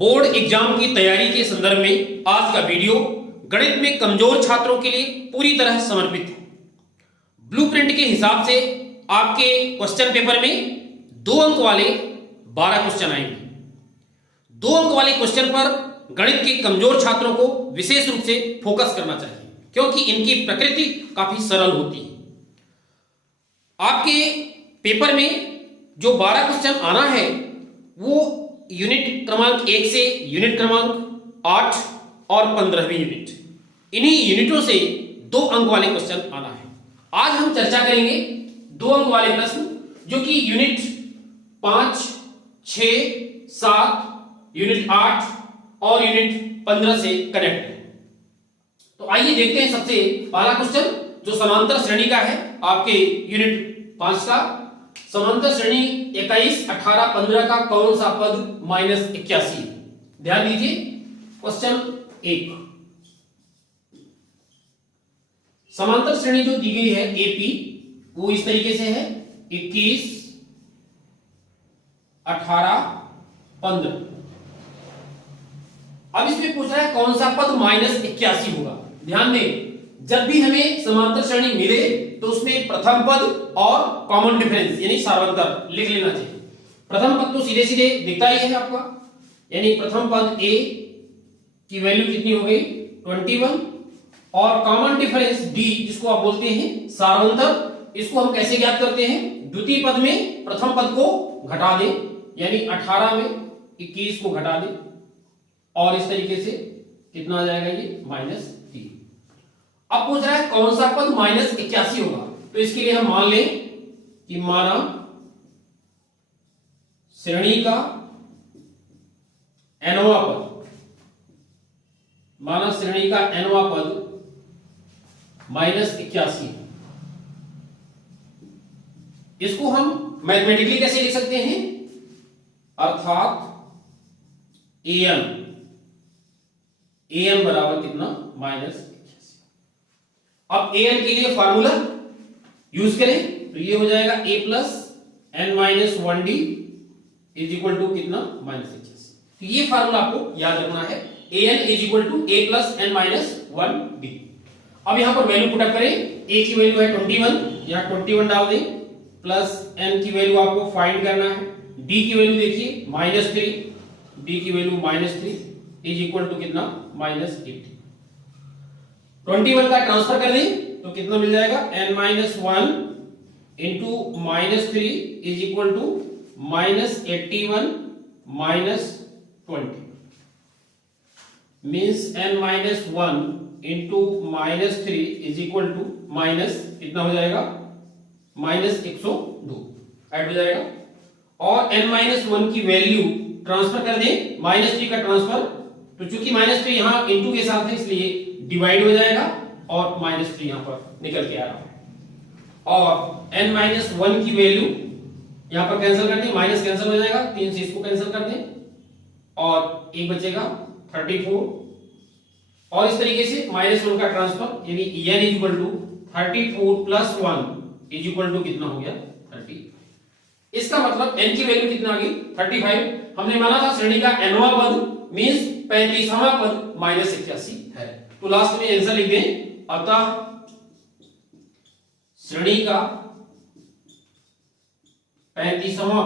Board exam की तैयारी के संदर्भ में आज का वीडियो गणित में कमजोर छात्रों के लिए पूरी तरह समर्पित है। ब्लूप्रिंट के हिसाब से आपके क्वेश्चन पेपर में 2 अंक वाले 12 क्वेश्चन आएंगे। 2 अंक वाले क्वेश्चन पर गणित के कमजोर छात्रों को विशेष रूप से फोकस करना चाहिए, क्योंकि इनकी प्रकृति काफी सरल होती है। आपके पेपर में जो 12 क्वेश्चन आना है वो यूनिट क्रमांक 1 से यूनिट क्रमांक 8 और 15वीं यूनिट, इन्हीं यूनिटों से 2 अंक वाले क्वेश्चन आना है। आज हम चर्चा करेंगे 2 अंक वाले प्रश्न जो कि यूनिट 5, 6, 7, यूनिट 8 और यूनिट 15 से कनेक्ट है। तो आइए देखते हैं सबसे पहला क्वेश्चन जो समांतर श्रेणी का है। आपके यूनिट 5 का समांतर श्रेणी 21, 18, 15 का कौन सा पद -81? ध्यान दीजिए क्वेश्चन 1। समांतर श्रेणी जो दी गई है एपी वो इस तरीके से है 21, 18, 15। अब इसमें पूछ रहा है कौन सा पद -81 होगा। ध्यान दें, जब भी हमें समांतर श्रेणी मिले तो उसमें प्रथम पद और कॉमन डिफरेंस यानी सार्वंतर लिख लेना चाहिए। प्रथम पद तो सीधे सीधे दिखता ही है आपका, यानी प्रथम पद a की वैल्यू कितनी हो गई 21 और कॉमन डिफरेंस d जिसको आप बोलते हैं सार्वंतर, इसको हम कैसे ज्ञात करते हैं? द्वितीय पद में प्रथम पद को घटा दें, यानी 18 में 21 को घटा दें और इस तरीके से कितना आ जाएगा ये -3। अब पूछ रहा है कौन सा पद -81 होगा, तो इसके लिए हम मान लें कि माना श्रेणी का nवां पद, माना श्रेणी का nवां पद -81 है। इसको हम मैथमेटिकली कैसे लिख सकते हैं? अर्थात an बराबर कितना -81। अब an के लिए फार्मूला यूज करें तो ये हो जाएगा a plus n-1d is equal to कितना -81। तो ये फार्मूला आपको याद रखना है, an is equal to a plus n-1d। अब यहां पर वैल्यू पुटअप करें, a की वैल्यू है 21, यहां 21 डाल दें, प्लस n की वैल्यू आपको फाइंड करना है, d की वैल्यू देखिए -3, d की वैल्यू -3 इज इक्वल टू कितना -80। 21 का ट्रांसफर कर दें तो कितना मिल जाएगा n-1 into -3 is equal to -81 -20 means n-1 into -3 is equal to कितना हो जाएगा -102 ऐड हो जाएगा। और n-1 की वैल्यू ट्रांसफर कर दें, -3 का ट्रांसफर, तो चूंकि -3 यहां इंटू के साथ है इसलिए डिवाइड हो जाएगा और -3 यहां पर निकल के आ रहा है। और n-1 की वैल्यू यहां पर कैंसिल कर दें, माइनस कैंसिल हो जाएगा, 3 से इसको कैंसिल कर दें और एक बचेगा 34 और इस तरीके से -1 का ट्रांसफर यानी n is equal to 34 plus 1 is equal to कितना हो गया 30। इसका मतलब n की वैल्यू कितना आ गई 35। हमने माना था श्रेणी का nवां पद मींस 35वां पद -81 है। तो लास्ट में आंसर लिख दें, अतः श्रेणी का 35वां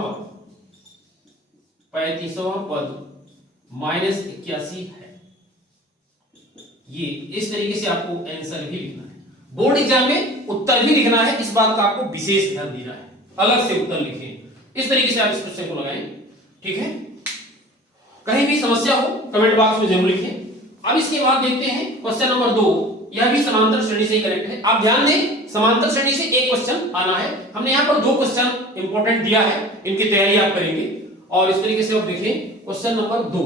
पद -81 है। ये इस तरीके से आपको आंसर भी लिखना है। बोर्ड एग्जाम में उत्तर भी लिखना है, इस बात का आपको विशेष ध्यान देना है, अलग से उत्तर लिखें। इस तरीके से आप इस क्वेश्चन को लगाएं, ठीक है। कहीं भी समस्या हो कमेंट बॉक्स में जरूर लिखें। अब इसके बाद देखते हैं क्वेश्चन नंबर 2, यह भी समांतर श्रेणी से ही करेक्ट है। आप ध्यान दें, समांतर श्रेणी से एक क्वेश्चन आना है, हमने यहां पर 2 क्वेश्चन इंपॉर्टेंट दिया है, इनकी तैयारी आप करेंगे। और इस तरीके से आप देखें क्वेश्चन नंबर 2,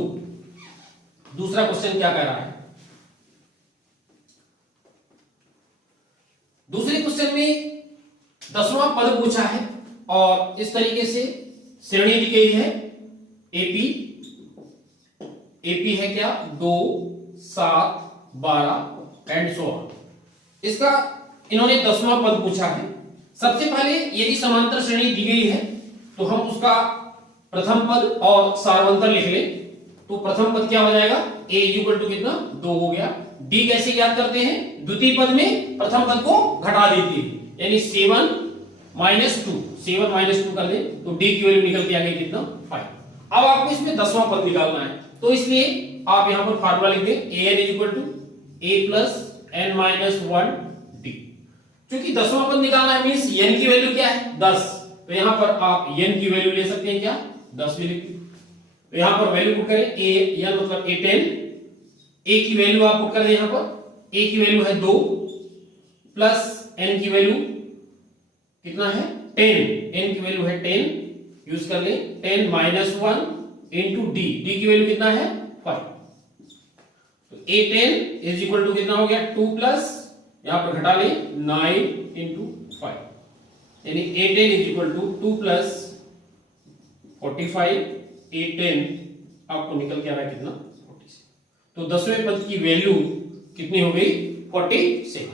दूसरा क्वेश्चन क्या कह रहा है। दूसरे क्वेश्चन में 10वां पद पूछा है और इस तरीके से श्रेणी दी गई है एपी है क्या 2, 7, 12 एंड सो ऑन। इसका इन्होंने 10वां पद पूछा है। सबसे पहले यदि समांतर श्रेणी दी गई है तो हम उसका प्रथम पद और सार्वंतर लिख लें। तो प्रथम पद क्या हो जाएगा, a इक्वल टू कितना 2 हो गया। d कैसे ज्ञात करते हैं, द्वितीय पद में प्रथम पद को घटा देते हैं, यानी 7 -2 कर दे तो d की वैल्यू निकल के आ गई कितना 5। अब आपको इसमें 10वां पद निकालना है, तो इसलिए आप यहां पर फार्मूला लिख दें an equal to a plus n minus 1 d। क्योंकि 10वां पद निकालना है मींस n की वैल्यू क्या है 10, तो यहां पर आप n की वैल्यू ले सकते हैं क्या 10 भी लिख दो। तो यहां पर वैल्यू पुट करें a n मतलब a10, a की वैल्यू आप पुट कर दें, यहां पर a की वैल्यू है 2 प्लस n की वैल्यू कितना है 10, n की वैल्यू है 10, यूज कर ले 10 माइनस 1 इंटू d, d की वैल्यू कितना है 5। तो a10 इज इक्वल टू कितना हो गया 2 प्लस यहां पर घटा ले 9 इंटू 5, यानी a10 is equal to 2 plus 45, a10 आपको निकल के आ रहा है कितना 47। तो 10वें पद की वैल्यू कितनी हो गई 47।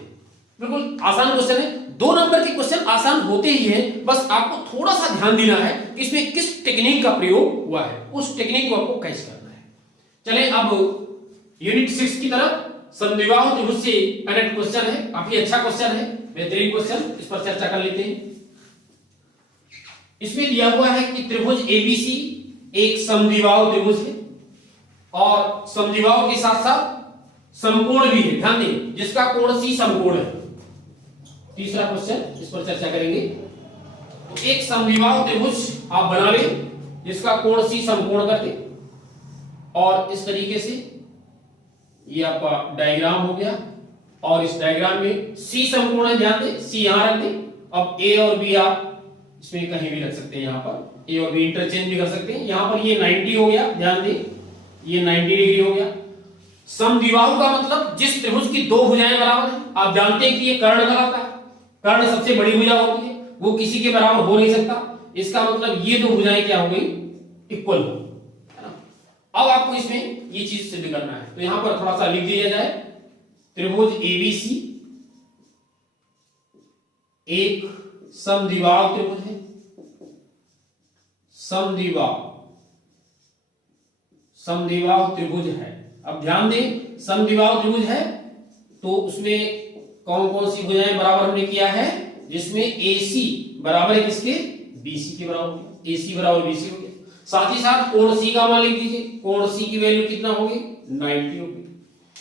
बिल्कुल आसान क्वेश्चन है, 2 नंबर के क्वेश्चन आसान होते ही हैं, बस आपको थोड़ा सा ध्यान देना है कि इसमें किस टेक्निक का प्रयोग हुआ है, उस टेक्निक को आपको कैसे करना है। चलें अब यूनिट 6 की तरफ, समद्विबाहु त्रिभुज से कनेक्ट क्वेश्चन है, काफी अच्छा क्वेश्चन है, बेहतरीन क्वेश्चन, इस पर चर्चा कर लेते हैं। इसमें दिया हुआ है कि त्रिभुज एबीसी एक समद्विबाहु त्रिभुज है और समद्विबाहु के साथ साथ समकोण भी है, ध्यान दें, जिसका कोण सी समकोण है। तीसरा क्वेश्चन, इस पर चर्चा करेंगे। तो एक समद्विबाहु त्रिभुज आप बना लें जिसका कोण सी समकोण कर दे, और इस तरीके से ये आपका डायग्राम हो गया, और इस डायग्राम में सी समकोण है, ध्यान दें, सी यहां रख दें। अब ए और बी आप इसमें कहीं भी रख सकते हैं, यहां पर ए और बी इंटरचेंज भी कर सकते हैं। यहां पर ये 90 हो गया, ध्यान दें, ये 90 डिग्री हो गया। समद्विबाहु का मतलब जिस त्रिभुज की 2 भुजाएं बराबर हैं, आप जानते हैं कि ये कर्ण कहलाता है, कर्ण सबसे बड़ी भुजा होती है, वो किसी के बराबर हो नहीं सकता, इसका मतलब ये 2 भुजाएं क्या हो गई इक्वल हो, है ना। अब आपको इसमें ये चीज सिद्ध करना है, तो यहां पर थोड़ा सा लिख दिया जाए, त्रिभुज एबीसी एक समद्विबाहु त्रिभुज है, समद्विबाहु त्रिभुज है। अब ध्यान दें, समद्विबाहु त्रिभुज है तो उसमें कौन कौन सी भुजाएं बराबर हमने किया है, जिसमें AC बराबर है किसके BC के बराबर, AC बराबर BC हो गया। साथ ही साथ कोण C का मान लिख दीजिए, कोण C की वैल्यू कितना होगी 90 होगी।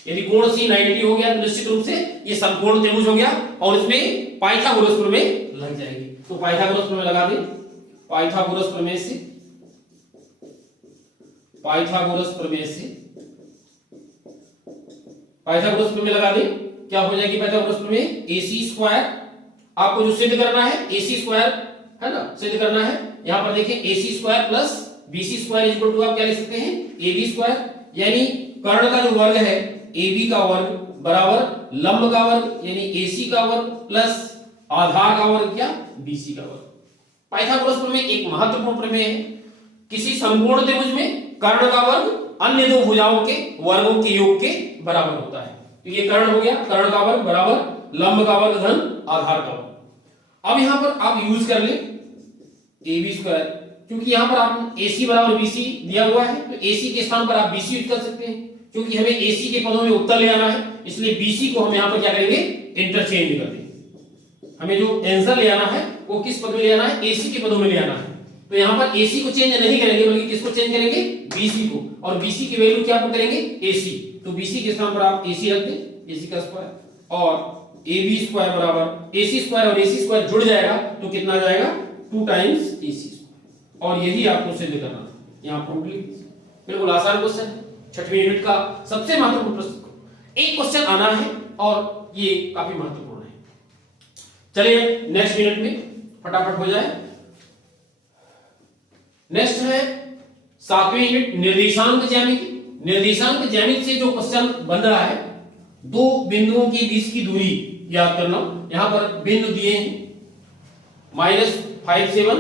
यदि कोण C 90 हो गया तो निश्चित रूप से ये समकोण त्रिभुज हो गया, और इसमें पाइथागोरस प्रमेय लग जाएगी। तो पाइथागोरस प्रमेय लगा दें, पाइथागोरस प्रमेय से पाइथागोरस प्रमेय लगा दें, क्या हो जाएगी पाइथागोरस प्रमेय, AC स्क्वायर, आपको जो सिद्ध करना है AC स्क्वायर है ना, सिद्ध करना है। यहां पर देखिए AC square plus BC square equal to आप क्या लिख सकते हैं AB स्क्वायर, यानी कर्ण का जो वर्ग है AB का वर्ग बराबर लंब का वर्ग यानी AC का वर्ग प्लस आधार का वर्ग क्या BC का वर्ग। पाइथागोरस प्रमेय एक महत्वपूर्ण प्रमेय है, किसी समकोण त्रिभुज में कर्ण का वर्ग अन्य 2 भुजाओं के वर्गों के योग के बराबर होता है। तो ये कर्ण हो गया, कर्ण का वर्ग बराबर लंब का वर्ग धन आधार का वर्ग। अब यहां पर आप यूज कर ले AB स्क्वायर, क्योंकि यहां पर आप AC बराबर BC दिया हुआ है, तो AC के स्थान पर आप BC यूज कर सकते हैं, क्योंकि हमें AC के पदों में उत्तर ले आना है, इसलिए BC को हम यहां पर क्या करेंगे इंटरचेंज कर देंगे। हमें जो आंसर ले आना है वो किस पद में ले आना है, AC के पदों में ले आना है। तो यहां पर AC को चेंज नहीं करेंगे, बल्कि किसको चेंज करेंगे BC को, और BC की वैल्यू क्या पुट करेंगे AC। तो BC के स्थान पर आप AC रख दें, AC का स्क्वायर, और AB स्क्वायर बराबर AC स्क्वायर और AC स्क्वायर जुड़ जाएगा तो कितना जाएगा 2 टाइम्स AC स्क्वायर, और यही आपको सिद्ध करना है। यहां प्रूफ लिख दीजिए, बिल्कुल आसान क्वेश्चन है, 6वीं यूनिट का सबसे महत्वपूर्ण प्रश्न। एक क्वेश्चन आना है और ये काफी महत्वपूर्ण है। चलिए नेक्स्ट मिनट में फटाफट हो जाए। नेक्स्ट है 7वीं यूनिट निर्देशांक ज्यामिति। निर्देशांक ज्यामिति से जो क्वेश्चन बन रहा है, 2 बिंदुओं के बीच की दूरी याद करना। यहां पर बिंदु दिए हैं -57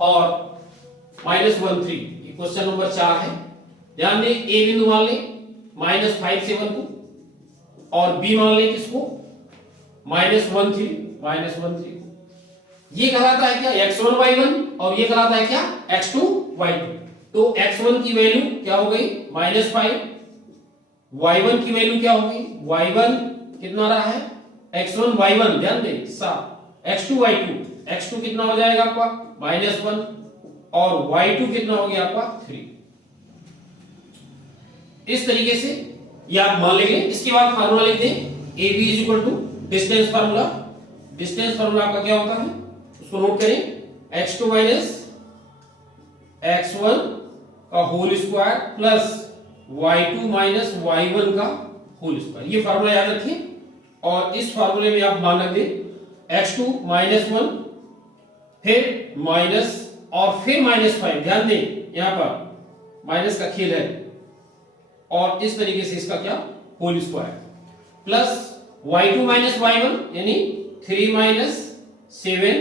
और -13, ये क्वेश्चन नंबर 4 है। ध्यान दें, ए बिंदु मान लें -57 को, और बी मान लें किसको -13 को। ये कहलाता है क्या x1 y1, और ये कहलाता है क्या x2 y2। तो x1 की वैल्यू क्या हो गई -5, y1 की वैल्यू क्या होगी, y1 कितना रहा है x1 y1 ध्यान दें 7, x2 y2, x2 कितना हो जाएगा आपका -1 और y2 कितना हो गया आपका 3। इस तरीके से ये आप मान लेंगे। इसके बाद फार्मूला लिख दें AB is equal to distance formula. Distance formula आपका क्या होता है उसको नोट करें, x2 माइनस x1 का whole square plus y2 minus y1 का होल स्क्वायर। ये फार्मूला याद रखिए और इस फार्मूले में आप मान रख दें x2 -1 फिर माइनस और फिर -5, ध्यान दें यहां पर माइनस का खेल है, और इस तरीके से इसका क्या whole square plus y2 minus y1 यानी 3 माइनस 7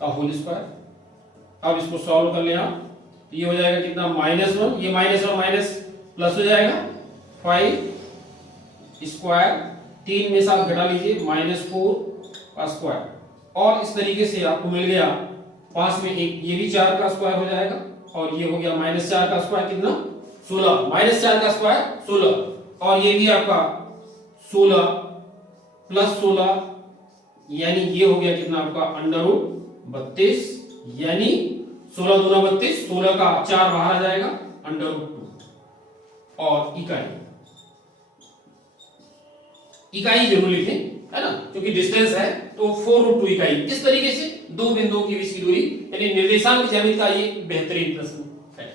का होल स्क्वायर। अब इसको सॉल्व कर लेना, ये हो जाएगा कितना -1, ये माइनस और माइनस प्लस हो जाएगा 5 स्क्वायर, 3 में से आप घटा लीजिए -4 का स्क्वायर, और इस तरीके से आपको मिल गया 5 में 1, ये भी 4 का स्क्वायर हो जाएगा, और ये हो गया -4 का स्क्वायर कितना 16, -4 का स्क्वायर 16, और ये भी आपका 16 प्लस 16 यानी ये हो गया कितना आपका √32, यानी 16 दूना 32, 16 का 4 बाहर आ जाएगा √2, और इकाई जरूर लिखें है ना, क्योंकि डिस्टेंस है तो 4√2 इकाई। इस तरीके से दो बिंदुओं के बीच की दूरी यानी निर्देशांक ज्यामिति का ये बेहतरीन प्रश्न है।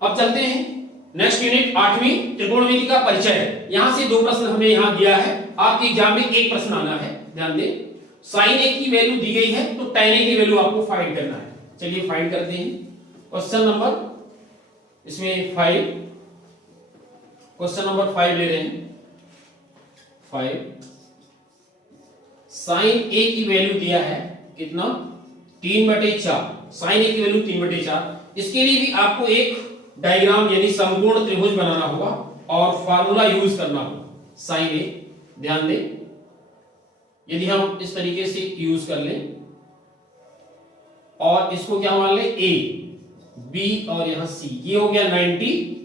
अब चलते हैं नेक्स्ट यूनिट 8वीं त्रिकोणमिति का परिचय। यहां से दो प्रश्न हमें यहां दिया है, आपके एग्जाम में एक प्रश्न आना है, ध्यान दें। sin a की वैल्यू दी गई है तो tan a की वैल्यू आपको फाइंड करना है। चलिए फाइंड करते हैं। क्वेश्चन नंबर इसमें 5, क्वेश्चन नंबर 5 ले रहे हैं। 5 sin a की वैल्यू दिया है कितना 3/4, sin a की वैल्यू 3/4। इसके लिए भी आपको एक डायग्राम यानी संपूर्ण त्रिभुज बनाना होगा और फार्मूला यूज करना होगा sin a। ध्यान दें, यदि हम इस तरीके से यूज कर लें और इसको क्या मान लें a, b और यहां c, ये हो गया 90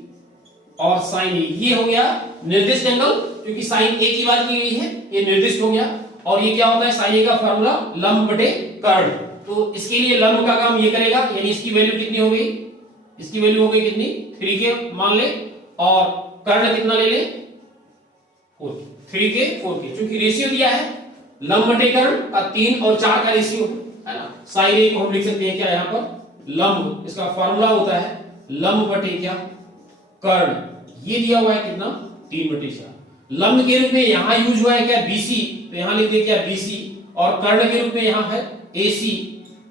और sin a ये हो गया निर्दिष्ट एंगल, क्योंकि sin a की बात की गई है, ये निर्दिष्ट हो गया। और ये क्या होता है sin a का फार्मूला लंब बटे कर्ण, तो इसके लिए लंब का काम ये करेगा, यानी इसकी वैल्यू कितनी हो गई, इसकी वैल्यू हो गई कितनी 3k मान ले, और कर्ण कितना ले ले 4k, 3k 4k, क्योंकि रेशियो दिया है लंब बटे कर्ण का 3 और 4 का रेशियो है ना। sin a को हम लिख सकते हैं क्या यहाँ पर लंब, इसका फार्मूला होता है लंब बटे क्या कर्ण, ये दिया हुआ है कितना 3/4। लंब के रूप में यहां यूज हुआ है क्या BC, तो यहां लिख दे क्या BC, और कर्ण के रूप में यहां है AC,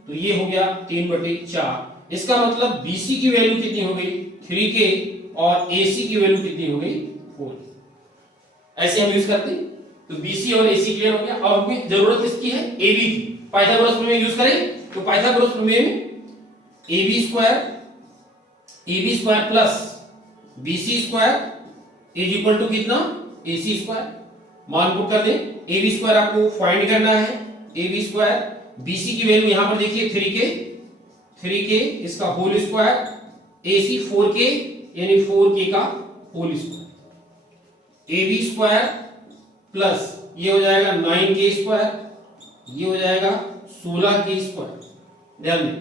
तो ये हो गया 3/4। इसका मतलब BC की वैल्यू कितनी हो गई 3k और AC की वैल्यू कितनी हो गई 4। ऐसे हम यूज करते हैं, तो BC और AC क्लियर हो गया। अब हमें जरूरत किसकी है AB की, पाइथागोरस प्रमेय यूज करें, तो पाइथागोरस प्रमेय में AB square plus BC square is equal to कितना AC स्क्वायर। मान पुट कर दें, AB स्क्वायर आपको फाइंड करना है, AB स्क्वायर, BC की वैल्यू यहां पर देखिए 3k, इसका होल स्क्वायर, AC 4k यानी 4k का whole square, AB square plus ये हो जाएगा 9k स्क्वायर, ये हो जाएगा 16k स्क्वायर। ध्यान दें,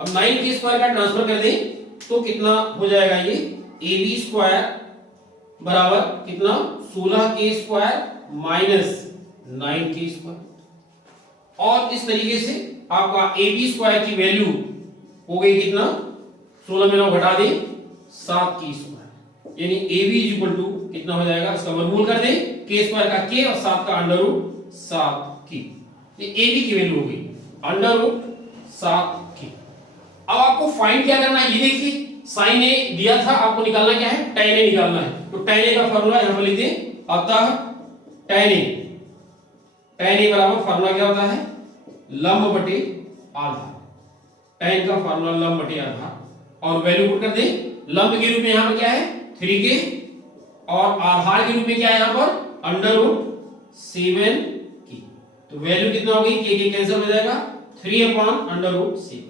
अब 9k स्क्वायर का ट्रांसफर कर दें तो कितना हो जाएगा, ये AB स्क्वायर बराबर कितना 16k square minus 9k square, और इस तरीके से आपका AB स्क्वायर की वैल्यू हो गई कितना 16 में 9 घटा दें 7k स्क्वायर, यानी AB इज इक्वल टू कितना हो जाएगा, इसका वर्गमूल कर दें k स्क्वायर का k और 7 का √7k, ये AB की वैल्यू हो गई √7k। अब आपको फाइंड क्या करना है, ये देखिए sin a दिया था, आपको निकालना क्या है tan a निकालना है, तो tan a का फार्मूला यहां पर लिख दें, अतः tan a बराबर फार्मूला क्या होता है लंब बटे आधार, tan का फार्मूला लंब बटे आधार, और वैल्यू पुट कर दें, लंब के रूप में यहां पर क्या है 3k और आधार के रूप में क्या है यहां पर √7k, तो वैल्यू कितना हो गई k कैंसिल हो जाएगा 3/√7,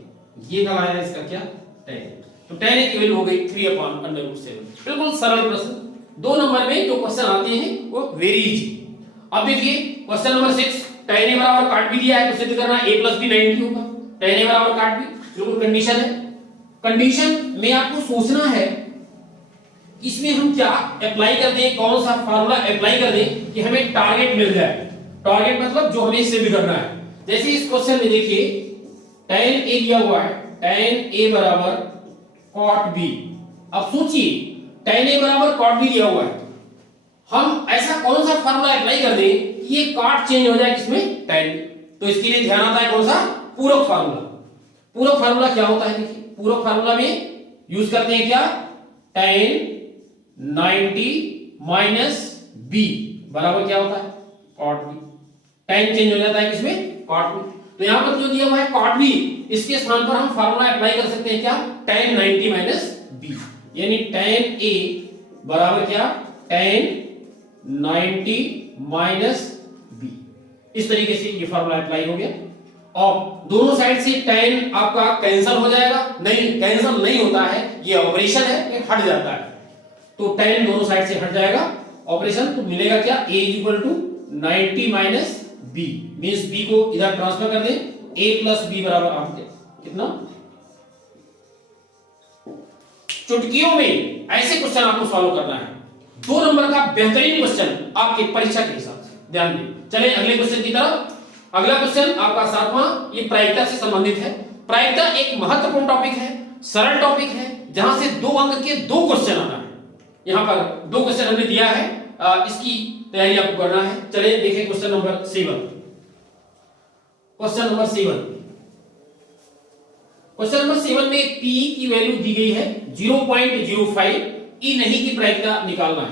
ये कहलाया इसका क्या tan। तो tan a की वैल्यू हो गई 3/√7। बिल्कुल सरल प्रश्न। 2 नंबर में जो क्वेश्चन आते हैं वो वेरी इजी। अब देखिए क्वेश्चन नंबर 6, tan a बराबर काट भी दिया है तो सिद्ध करना a + b 90 होगा। tan a बराबर काट भी, बिल्कुल कंडीशन है। कंडीशन में आपको सोचना है इसमें हम क्या अप्लाई कर दें, कौन सा फार्मूला अप्लाई कर दें कि हमें टारगेट मिल जाए। टारगेट मतलब जो हमें सिद्ध करना है। जैसे इस क्वेश्चन में देखिए tan a दिया हुआ है, tan a बराबर cot b। अब सोचिए tan a बराबर cot b दिया हुआ है, हम ऐसा कौन सा फार्मूला अप्लाई कर दें कि ये cot चेंज हो जाए किसमें, tan। तो इसके लिए ध्यान आता है कौन सा, पूरक फार्मूला। पूरक फार्मूला क्या होता है, देखिए पूरक फार्मूला में यूज करते हैं क्या, tan 90 माइनस b बराबर क्या होता है, cot b। tan चेंज हो जाता है किसमें, cot b। तो यहां पर जो दिया हुआ है cot b, इसके स्थान पर हम फार्मूला अप्लाई कर सकते हैं क्या, tan 90 माइनस b, यानी tan a बराबर क्या, tan 90 माइनस b। इस तरीके से ये फार्मूला अप्लाई हो गया। और दोनों साइड से tan आपका कैंसिल हो जाएगा, नहीं कैंसिल नहीं होता है, ये ऑपरेशन है, ये हट जाता है। तो tan दोनों साइड से हट जाएगा ऑपरेशन, तो मिलेगा क्या, a = 90 minus b, means b को इधर ट्रांसफर कर दें, a + b बराबर आप कितना। चुटकियों में ऐसे क्वेश्चन आपको सॉल्व करना है। 2 नंबर का बेहतरीन क्वेश्चन आपके परीक्षा के हिसाब से, ध्यान दें। चले अगले क्वेश्चन की तरफ। अगला क्वेश्चन आपका 7वां, ये प्रायिकता से संबंधित है। प्रायिकता एक महत्वपूर्ण टॉपिक है, सरल टॉपिक है, जहां से 2 अंक के 2 क्वेश्चन आना है। यहां पर 2 क्वेश्चन हमने दिया है, इसकी तैयारी आपको करना है। चलिए देखें question number 7। Question number 7, question number 7 में p की वैल्यू दी गई है 0.05, ई नहीं की प्रायिकता निकालना है।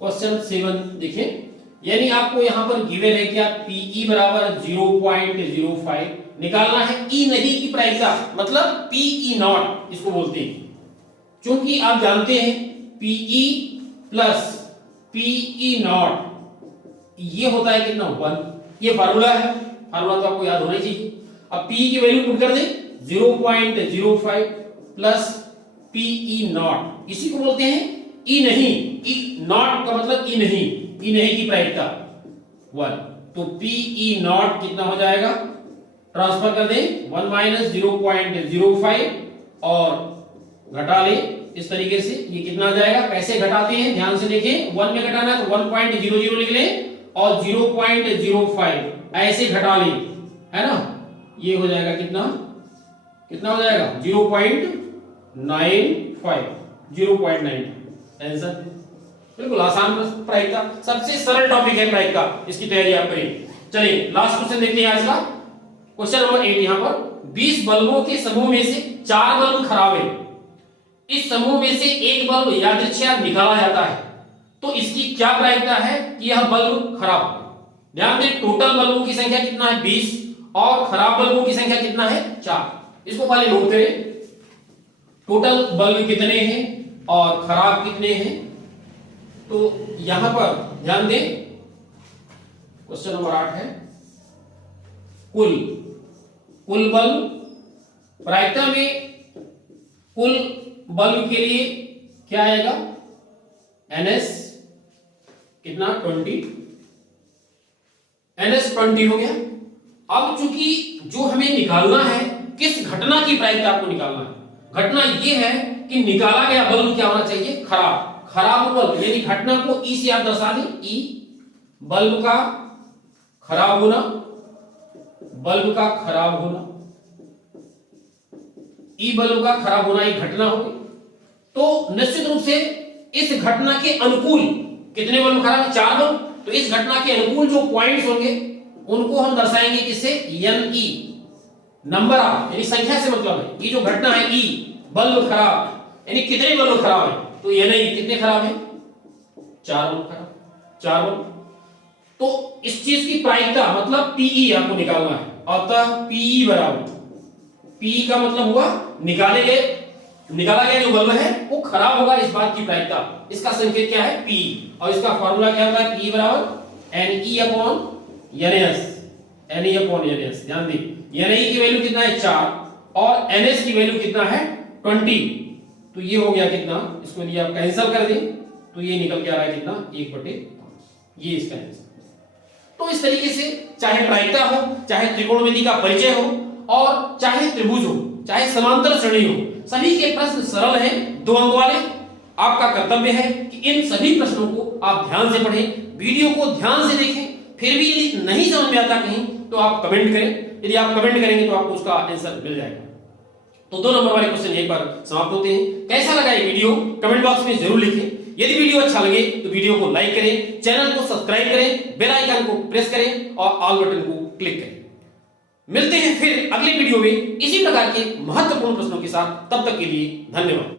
क्वेश्चन 7 देखिए, यानी आपको यहां पर गिवन है क्या, PE बराबर 0.05 निकालना है। ई नहीं की प्रायिकता मतलब PE0 इसको बोलते हैं, क्योंकि आप जानते हैं PE प्लस PE0 ये होता है कितना, 1। ये फार्मूला है, फार्मूला तो आपको याद होना ही चाहिए। अब PE की वैल्यू पुट कर दें 0.05 प्लस PE0, इसी को बोलते हैं ई नहीं। ई नॉट का मतलब ई नहीं, ई नहीं की प्रायिकता 1। तो PE0 कितना हो जाएगा, ट्रांसफर कर दें 1 माइनस 0.05 और घटा ले इस तरीके से, ये कितना आ जाएगा, कैसे घटाते हैं ध्यान से देखें। 1 में घटाना है तो 1.00 लिख लें और 0.05 ऐसे घटा लें, है ना। ये हो जाएगा कितना, कितना हो जाएगा 0.95, 0.9 आंसर। बिल्कुल आसान प्रायिकता, सबसे सरल टॉपिक है प्रायिकता, इसकी तैयारी आप करें। चलिए लास्ट क्वेश्चन देखते हैं आज का, क्वेश्चन नंबर 8। यहां पर 20 बल्बों के समूह में से 4 बल्ब खराब है। इस समूह में से एक बल्ब यादृच्छिक निकाला जाता है, तो इसकी क्या प्रायिकता है कि यह बल्ब खराब है। ध्यान दें टोटल बल्बों की संख्या कितना है 20 और खराब बल्बों की संख्या कितना है 4। इसको पहले नोट करें, टोटल बल्ब कितने हैं और खराब कितने हैं। तो यहां पर ध्यान दें, क्वेश्चन नंबर 8 है कुल बल्ब। प्रायिकता में कुल बल्ब के लिए क्या आएगा, NS कितना 20, NS 20 हो गया। अब चूंकि जो हमें निकालना है किस घटना की प्रायिकता आपको निकालना है, घटना यह है कि निकाला गया बल्ब क्या होना चाहिए, खराब बल्ब, यानी घटना को ई से आप दर्शा दें, ई बल्ब का खराब होना, बल्ब का खराब होना, ई बल्ब का खराब होना एक घटना होगी। तो निश्चित रूप से इस घटना के अनुकूल कितने बल्ब खराब है, 4 बल्ब। तो इस घटना के अनुकूल जो पॉइंट्स होंगे उनको हम दर्शाएंगे किससे, NE, नंबर ऑफ, यानी संख्या से मतलब है। ये जो घटना है ई बल्ब खराब, यानी कितने बल्ब खराब है, तो NE कितने खराब है, 4 बल्ब खराब, 4 बल्ब। तो इस चीज की प्रायिकता मतलब PE आपको निकालना है। अतः PE बराबर, PE का मतलब हुआ निकाला गया जो बल्ब है वो खराब होगा, इस बात की प्रायिकता। इसका संकेत क्या है PE, और इसका फॉर्मूला क्या होता है, PE बराबर NE upon NS, NE upon NS। ध्यान दें NE की वैल्यू कितना है 4 और NS की वैल्यू कितना है 20। तो ये हो गया कितना, इसको यदि आप कैंसिल कर दें तो ये निकल के आ रहा है कितना, 1/5, ये इसका आंसर। तो इस तरीके से चाहे प्रायिकता हो, चाहे त्रिकोणमिति का परिचय हो, और चाहे त्रिभुज हो, चाहे समांतर श्रेणी हो, सभी के प्रश्न सरल हैं, 2 अंक वाले। आपका कर्तव्य है कि इन सभी प्रश्नों को आप ध्यान से पढ़ें, वीडियो को ध्यान से देखें। फिर भी यदि नहीं समझ में आता कहीं तो आप कमेंट करें, यदि आप कमेंट करेंगे तो आपको उसका आंसर मिल जाएगा। तो 2 नंबर वाले क्वेश्चन यहीं पर समाप्त होते हैं। कैसा लगा ये वीडियो कमेंट बॉक्स में जरूर लिखें। यदि वीडियो अच्छा लगे तो वीडियो को लाइक करें, चैनल को सब्सक्राइब करें, बेल आइकन को प्रेस करें और ऑल बटन को क्लिक करें। मिलते हैं फिर अगले वीडियो में इसी प्रकार के महत्वपूर्ण प्रश्नों के साथ। तब तक के लिए धन्यवाद।